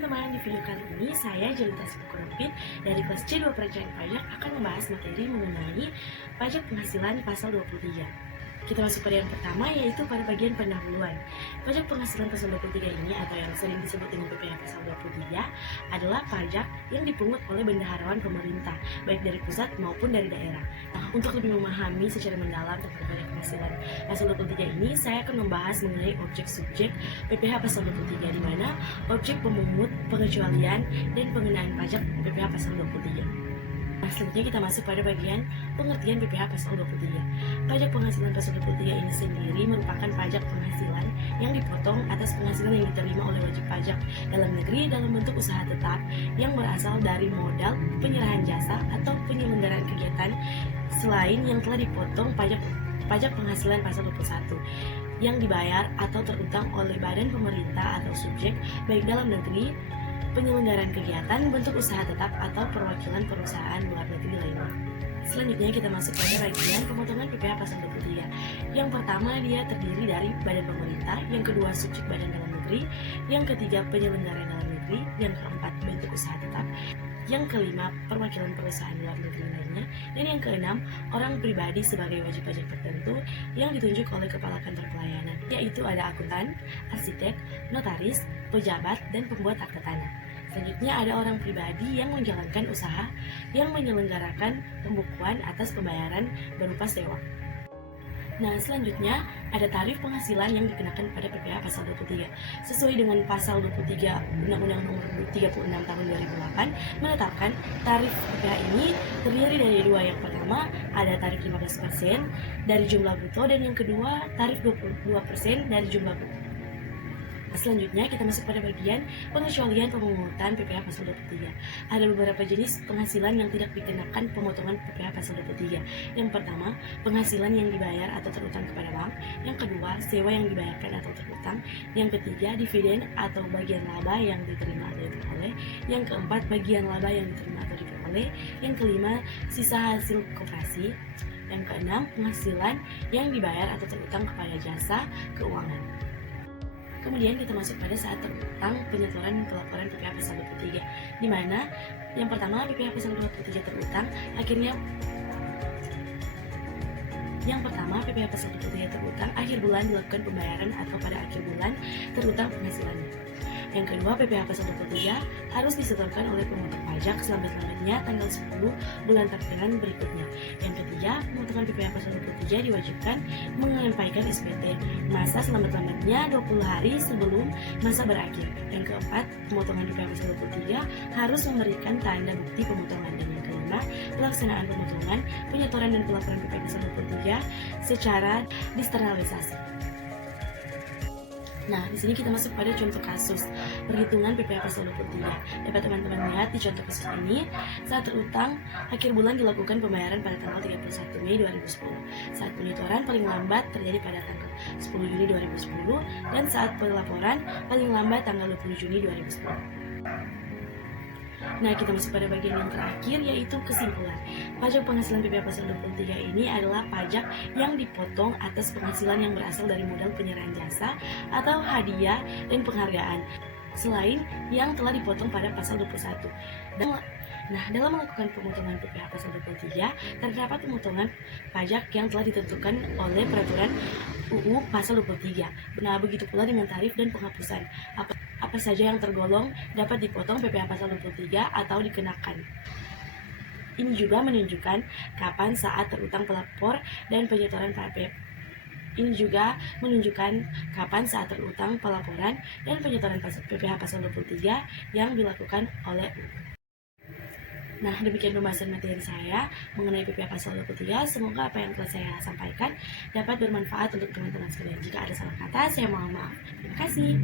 teman-teman, di video kali ini saya Jelita Sukuropit dari kelas C2 Perencanaan Pajak akan membahas materi mengenai pajak penghasilan pasal 23. Kita masuk pada yang pertama, yaitu pada bagian pendahuluan. Pajak penghasilan pasal 23 ini atau yang sering disebut dengan PPh pasal 23 adalah pajak yang dipungut oleh bendaharawan pemerintah, baik dari pusat maupun dari daerah. Nah, untuk lebih memahami secara mendalam tentang pajak penghasilan pasal 23 ini, saya akan membahas mengenai objek subjek PPh pasal 23, di mana objek pemungut, pengecualian, dan pengenaan pajak PPh pasal 23. Nah, selanjutnya kita masuk pada bagian pengertian PPh pasal 23. Pajak penghasilan pasal 23 ini sendiri merupakan pajak penghasilan yang dipotong atas penghasilan yang diterima oleh wajib pajak dalam negeri dalam bentuk usaha tetap yang berasal dari modal, penyerahan jasa, atau penyelenggaraan kegiatan selain yang telah dipotong pajak penghasilan pasal 21 yang dibayar atau terutang oleh badan pemerintah atau subjek baik dalam negeri, penyelenggaraan kegiatan, bentuk usaha tetap, atau perwakilan perusahaan luar negeri lainnya. Selanjutnya kita masuk pada bagian pemotongan PPh pasal 23. Yang pertama, dia terdiri dari badan pemerintah, yang kedua subjek badan dalam negeri, yang ketiga penyelenggaraan dalam negeri, yang keempat bentuk usaha tetap, yang kelima perwakilan perusahaan luar negeri lainnya, dan yang keenam orang pribadi sebagai wajib pajak tertentu yang ditunjuk oleh kepala kantor pelayanan, yaitu ada akuntan, arsitek, notaris, pejabat, dan pembuat akta tanah. Selanjutnya ada orang pribadi yang menjalankan usaha yang menyelenggarakan pembukuan atas pembayaran berupa sewa. Nah, selanjutnya ada tarif penghasilan yang dikenakan pada PPh pasal 23. Sesuai dengan pasal 23 Undang-Undang Nomor 36 Tahun 2008 menetapkan tarif PPh ini terdiri dari dua. Yang pertama ada tarif 15% dari jumlah bruto, dan yang kedua tarif 22% dari jumlah bruto. Selanjutnya kita masuk pada bagian pengecualian pemungutan PPh pasal 23. Ada beberapa jenis penghasilan yang tidak dikenakan pemotongan PPh pasal 23. Yang pertama, penghasilan yang dibayar atau terutang kepada bank. Yang kedua, sewa yang dibayarkan atau terutang. Yang ketiga, dividen atau bagian laba yang diterima atau diperoleh. Yang keempat, bagian laba yang diterima atau diperoleh. Yang kelima, sisa hasil koperasi. Yang keenam, penghasilan yang dibayar atau terutang kepada jasa keuangan. Kemudian kita masuk pada saat terutang, penyetoran, dan pelaporan PPh pasal 23, di mana yang pertama PPh pasal 23 terutang akhir bulan dilakukan pembayaran atau pada akhir bulan terutang penghasilannya. Yang kedua, PPh pasal 23 harus disetorkan oleh pemotor pajak selambat-lambatnya tanggal 10 bulan tahunan berikutnya. Yang ketiga, pemotongan PPh pasal 23 diwajibkan menyampaikan SPT masa selambat-lambatnya 20 hari sebelum masa berakhir. Yang keempat, pemotongan PPh pasal 23 harus memberikan tanda bukti pemotongan. Dan yang kelima, pelaksanaan pemotongan, penyetoran, dan pelaporan PPh pasal 23 secara disteralisasi. Nah, di sini kita masuk pada contoh kasus perhitungan PPh pasal 23. Dapat teman-teman lihat di contoh kasus ini, saat terutang akhir bulan dilakukan pembayaran pada tanggal 31 Mei 2010. Saat penyetoran paling lambat terjadi pada tanggal 10 Juni 2010, dan saat pelaporan paling lambat tanggal 20 Juni 2010. Nah, kita masuk pada bagian yang terakhir, yaitu kesimpulan. Pajak penghasilan PPh pasal 23 ini adalah pajak yang dipotong atas penghasilan yang berasal dari modal penyerahan jasa atau hadiah dan penghargaan, selain yang telah dipotong pada pasal 21. Dalam melakukan pemotongan PPh pasal 23, terdapat pemotongan pajak yang telah ditentukan oleh peraturan UU pasal 23. Nah, begitu pula dengan tarif dan penghapusan. Apa saja yang tergolong dapat dipotong PPh pasal 23 atau dikenakan. Ini juga menunjukkan kapan saat terutang pelapor dan penyetoran PPh. Ini juga menunjukkan kapan saat terutang pelaporan dan penyetoran PPh pasal 23 yang dilakukan oleh UU. Nah, demikian pembahasan materi saya mengenai PPh pasal 23. Semoga apa yang telah saya sampaikan dapat bermanfaat untuk teman-teman sekalian. Jika ada salah kata, saya mohon maaf. Terima kasih.